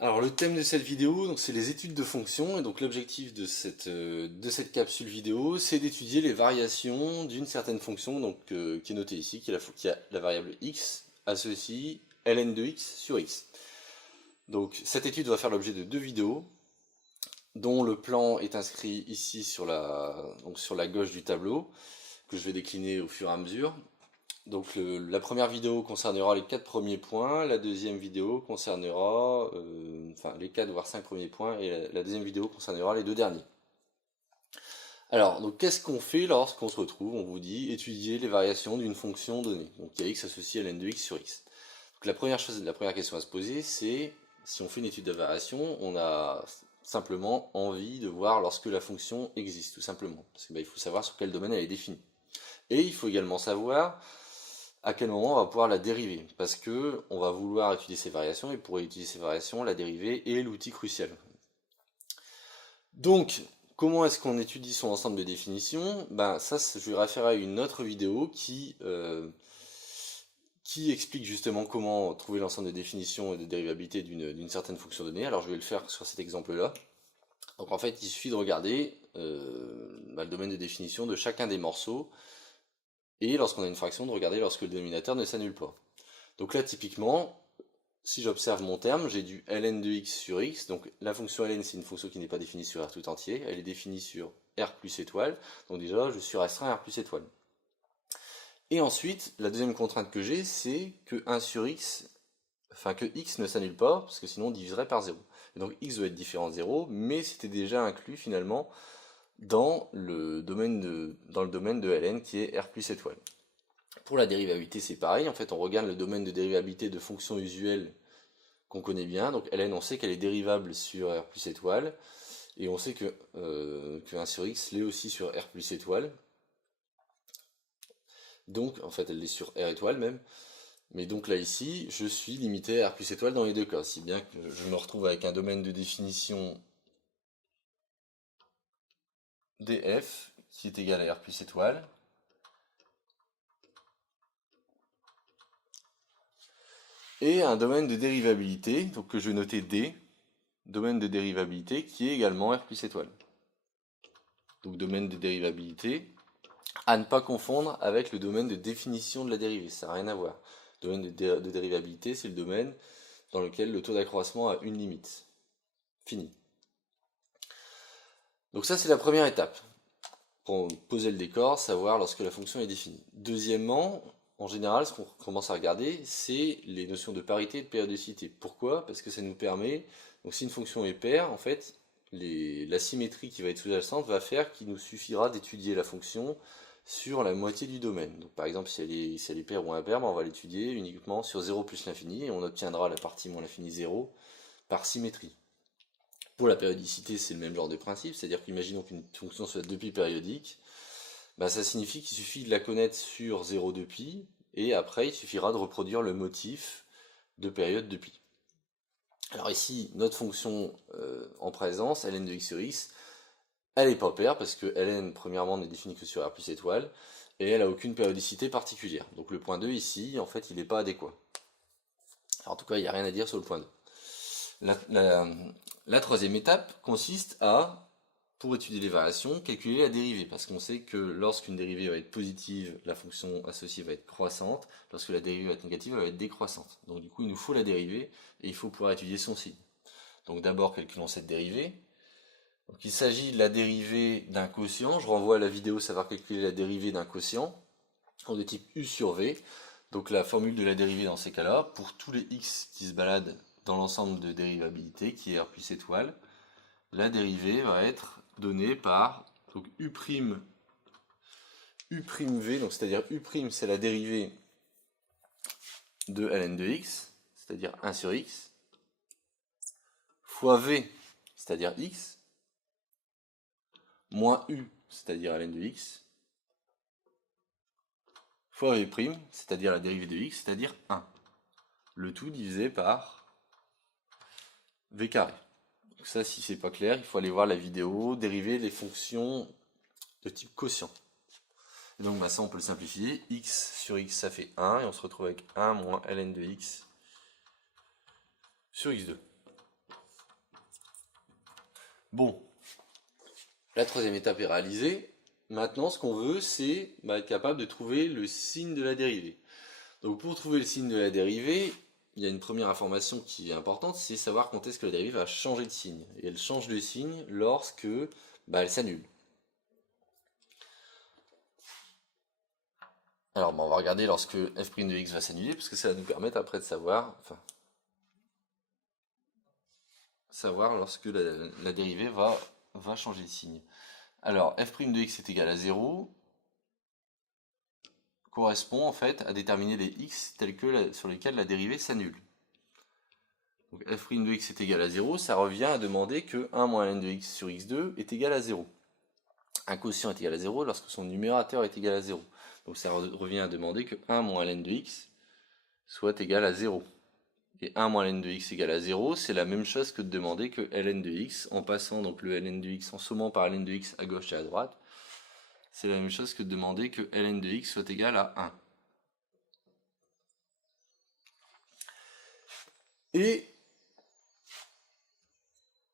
Alors le thème de cette vidéo, donc c'est les études de fonctions, et donc l'objectif de cette capsule vidéo, c'est d'étudier les variations d'une certaine fonction, donc qui est notée ici, qui a la variable x associe ln de x sur x. Donc cette étude va faire l'objet de deux vidéos, dont le plan est inscrit ici sur la gauche du tableau, que je vais décliner au fur et à mesure. Donc la première vidéo concernera les 4 premiers points, la deuxième vidéo concernera enfin les 4 voire 5 premiers points, et la deuxième vidéo concernera les deux derniers. Alors, donc qu'est-ce qu'on fait lorsqu'on se retrouve, on vous dit, étudier les variations d'une fonction donnée. Donc il y a x associé à ln de x sur x. Donc la première question à se poser, c'est, si on fait une étude de variation, on a simplement envie de voir lorsque la fonction existe, tout simplement. Parce qu'il faut savoir sur quel domaine elle est définie. Et il faut également savoir à quel moment on va pouvoir la dériver, parce que on va vouloir étudier ces variations, et pour étudier ces variations, la dérivée est l'outil crucial. Donc, comment est-ce qu'on étudie son ensemble de définitions? Ben ça, je vais référer à une autre vidéo qui explique justement comment trouver l'ensemble de définitions et de dérivabilité d'une certaine fonction donnée. Alors je vais le faire sur cet exemple-là. Donc en fait, il suffit de regarder le domaine de définition de chacun des morceaux, et lorsqu'on a une fraction, de regarder lorsque le dénominateur ne s'annule pas. Donc là, typiquement, si j'observe mon terme, j'ai du ln de x sur x. Donc la fonction ln, c'est une fonction qui n'est pas définie sur R tout entier. Elle est définie sur R plus étoile. Donc déjà, je suis restreint à R plus étoile. Et ensuite, la deuxième contrainte que j'ai, c'est que 1 sur x, enfin que x ne s'annule pas, parce que sinon on diviserait par 0. Et donc x doit être différent de 0, mais c'était déjà inclus finalement dans le domaine de ln qui est R plus étoile. Pour la dérivabilité, c'est pareil. En fait, on regarde le domaine de dérivabilité de fonctions usuelles qu'on connaît bien. Donc ln, on sait qu'elle est dérivable sur R plus étoile. Et on sait que 1 sur x l'est aussi sur R plus étoile. Donc, en fait, elle l'est sur R étoile même. Mais donc là, ici, je suis limité à R plus étoile dans les deux cas. Si bien que je me retrouve avec un domaine de définition df qui est égal à R plus étoile. Et un domaine de dérivabilité, donc que je vais noter D, domaine de dérivabilité qui est également R plus étoile. Donc domaine de dérivabilité, à ne pas confondre avec le domaine de définition de la dérivée, ça n'a rien à voir. Le domaine de dérivabilité, c'est le domaine dans lequel le taux d'accroissement a une limite. Fini. Donc ça, c'est la première étape, pour poser le décor, savoir lorsque la fonction est définie. Deuxièmement, en général, ce qu'on commence à regarder, c'est les notions de parité et de périodicité. Pourquoi? Parce que ça nous permet, donc si une fonction est paire, en fait, la symétrie qui va être sous-jacente va faire qu'il nous suffira d'étudier la fonction sur la moitié du domaine. Donc par exemple, si elle est paire ou impaire, on va l'étudier uniquement sur 0 plus l'infini, et on obtiendra la partie moins l'infini 0 par symétrie. Pour la périodicité, c'est le même genre de principe, c'est-à-dire qu'imaginons qu'une fonction soit 2π périodique, bah, ça signifie qu'il suffit de la connaître sur 0 2π, et après il suffira de reproduire le motif de période 2π. Alors ici, notre fonction en présence, ln de x sur x, elle n'est pas paire, parce que ln, premièrement, n'est définie que sur R plus étoile, et elle n'a aucune périodicité particulière. Donc le point 2 ici, en fait, il n'est pas adéquat. Alors, en tout cas, il n'y a rien à dire sur le point 2. La troisième étape consiste à, pour étudier les variations, calculer la dérivée, parce qu'on sait que lorsqu'une dérivée va être positive, la fonction associée va être croissante, lorsque la dérivée va être négative, elle va être décroissante. Donc du coup, il nous faut la dérivée, et il faut pouvoir étudier son signe. Donc d'abord, calculons cette dérivée. Donc il s'agit de la dérivée d'un quotient, je renvoie à la vidéo savoir calculer la dérivée d'un quotient, de type u sur v. Donc la formule de la dérivée dans ces cas-là, pour tous les x qui se baladent dans l'ensemble de dérivabilité, qui est R plus étoile, la dérivée va être donnée par donc u', u'v, donc c'est-à-dire u' c'est la dérivée de ln de x, c'est-à-dire 1 sur x, fois v, c'est-à-dire x, moins u, c'est-à-dire ln de x, fois v', c'est-à-dire la dérivée de x, c'est-à-dire 1. Le tout divisé par v carré. Donc ça, si c'est pas clair, il faut aller voir la vidéo, dériver les fonctions de type quotient. Et donc bah, ça, on peut le simplifier. X sur x, ça fait 1, et on se retrouve avec 1 moins ln de x sur x2. Bon, la troisième étape est réalisée. Maintenant, ce qu'on veut, c'est être capable de trouver le signe de la dérivée. Donc pour trouver le signe de la dérivée, il y a une première information qui est importante, c'est savoir quand est-ce que la dérivée va changer de signe. Et elle change de signe lorsque elle s'annule. Alors on va regarder lorsque f' de x va s'annuler, parce que ça va nous permettre après de savoir, lorsque la dérivée va changer de signe. Alors f' de x est égal à 0, correspond en fait à déterminer les x tels que sur lesquels la dérivée s'annule. Donc f' de x est égal à 0, ça revient à demander que 1 moins ln de x sur x2 est égal à 0. Un quotient est égal à 0 lorsque son numérateur est égal à 0. Donc ça revient à demander que 1 moins ln de x soit égal à 0. Et 1 moins ln de x égale à 0, c'est la même chose que de demander que ln de x, en passant donc le ln de x, en sommant par ln de x à gauche et à droite, c'est la même chose que de demander que ln de x soit égal à 1. Et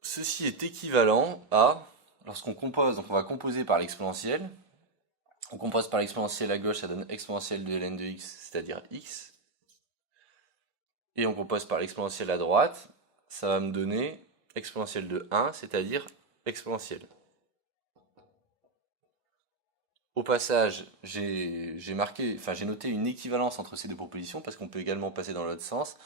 ceci est équivalent à, lorsqu'on compose, donc on va composer par l'exponentielle, on compose par l'exponentielle à gauche, ça donne exponentielle de ln de x, c'est-à-dire x, et on compose par l'exponentielle à droite, ça va me donner exponentielle de 1, c'est-à-dire exponentielle. Au passage, j'ai noté une équivalence entre ces deux propositions, parce qu'on peut également passer dans l'autre sens,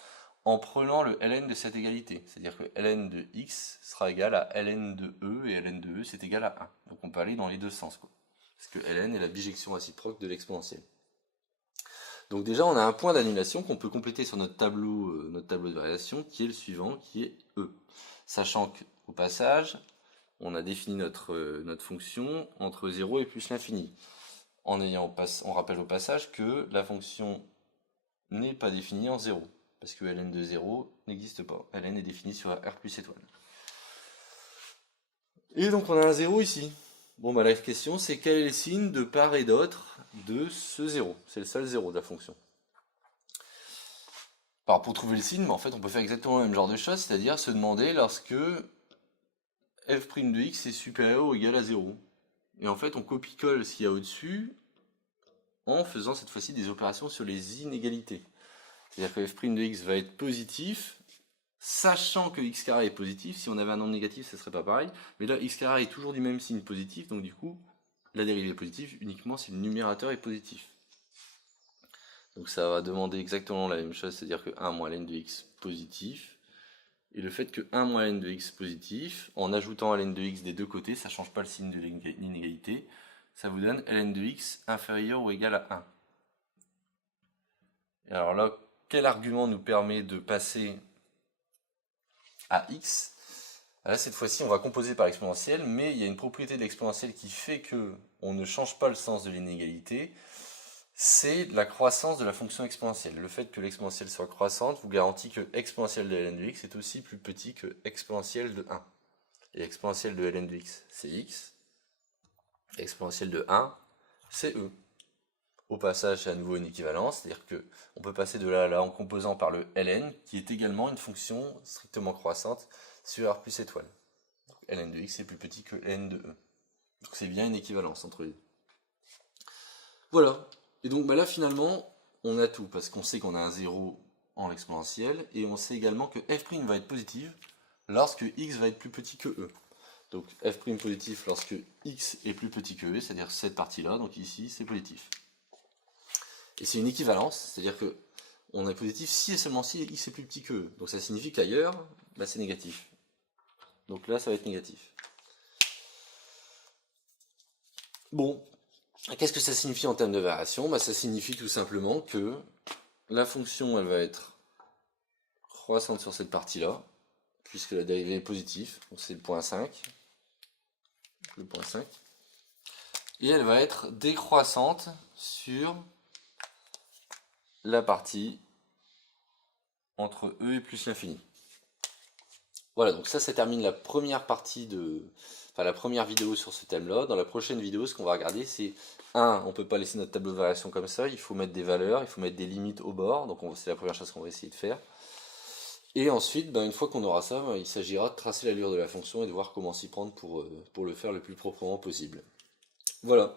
en prenant le ln de cette égalité. C'est-à-dire que ln de x sera égal à ln de e, et ln de e c'est égal à 1. Donc on peut aller dans les deux sens, quoi. Parce que ln est la bijection réciproque de l'exponentielle. Donc déjà on a un point d'annulation qu'on peut compléter sur notre tableau de variation, qui est le suivant, qui est e. Sachant qu'au passage, on a défini notre fonction entre 0 et plus l'infini. On rappelle au passage que la fonction n'est pas définie en 0. Parce que ln de 0 n'existe pas. Ln est définie sur R plus étoile. Et donc on a un 0 ici. Bon la question c'est quel est le signe de part et d'autre de ce 0. C'est le seul 0 de la fonction. Alors pour trouver le signe, en fait on peut faire exactement le même genre de choses, c'est-à-dire se demander lorsque f' de x est supérieur ou égal à 0. Et en fait on copie-colle ce qu'il y a au-dessus en faisant cette fois-ci des opérations sur les inégalités. C'est-à-dire que f' de x va être positif, sachant que x carré est positif. Si on avait un nombre négatif, ce serait pas pareil. Mais là, x carré est toujours du même signe positif, donc du coup, la dérivée est positive uniquement si le numérateur est positif. Donc ça va demander exactement la même chose, c'est-à-dire que 1 moins ln de x positif. Et le fait que 1 moins ln de x positif, en ajoutant ln de x des deux côtés, ça ne change pas le signe de l'inégalité, ça vous donne ln de x inférieur ou égal à 1. Et alors là, quel argument nous permet de passer à x? Là, cette fois-ci, on va composer par l'exponentielle, mais il y a une propriété de l'exponentielle qui fait que on ne change pas le sens de l'inégalité. C'est la croissance de la fonction exponentielle. Le fait que l'exponentielle soit croissante vous garantit que exponentielle de ln de x est aussi plus petit que exponentielle de 1. Et exponentielle de ln de x, c'est x. Exponentielle de 1, c'est e. Au passage, c'est à nouveau une équivalence, c'est-à-dire qu'on peut passer de là à là en composant par le ln, qui est également une fonction strictement croissante sur R plus étoile. Donc, ln de x est plus petit que ln de e. Donc c'est bien une équivalence entre les deux. Voilà. Et donc là finalement, on a tout, parce qu'on sait qu'on a un 0 en l'exponentielle, et on sait également que f' va être positive lorsque x va être plus petit que e. Donc f' positif lorsque x est plus petit que e, c'est-à-dire cette partie-là, donc ici c'est positif. Et c'est une équivalence, c'est-à-dire que on est positif si et seulement si x est plus petit que e. Donc ça signifie qu'ailleurs, c'est négatif. Donc là, ça va être négatif. Bon, qu'est-ce que ça signifie en termes de variation? Ça signifie tout simplement que la fonction, elle va être croissante sur cette partie-là, puisque la dérivée est positive, donc c'est le point 5. Le point 5. Et elle va être décroissante sur la partie entre e et plus l'infini. Voilà, donc ça termine la première partie la première vidéo sur ce thème-là. Dans la prochaine vidéo, ce qu'on va regarder, c'est on peut pas laisser notre tableau de variation comme ça, il faut mettre des valeurs, il faut mettre des limites au bord, donc c'est la première chose qu'on va essayer de faire. Et ensuite, ben, une fois qu'on aura ça, ben, il s'agira de tracer l'allure de la fonction et de voir comment s'y prendre pour le faire le plus proprement possible. Voilà.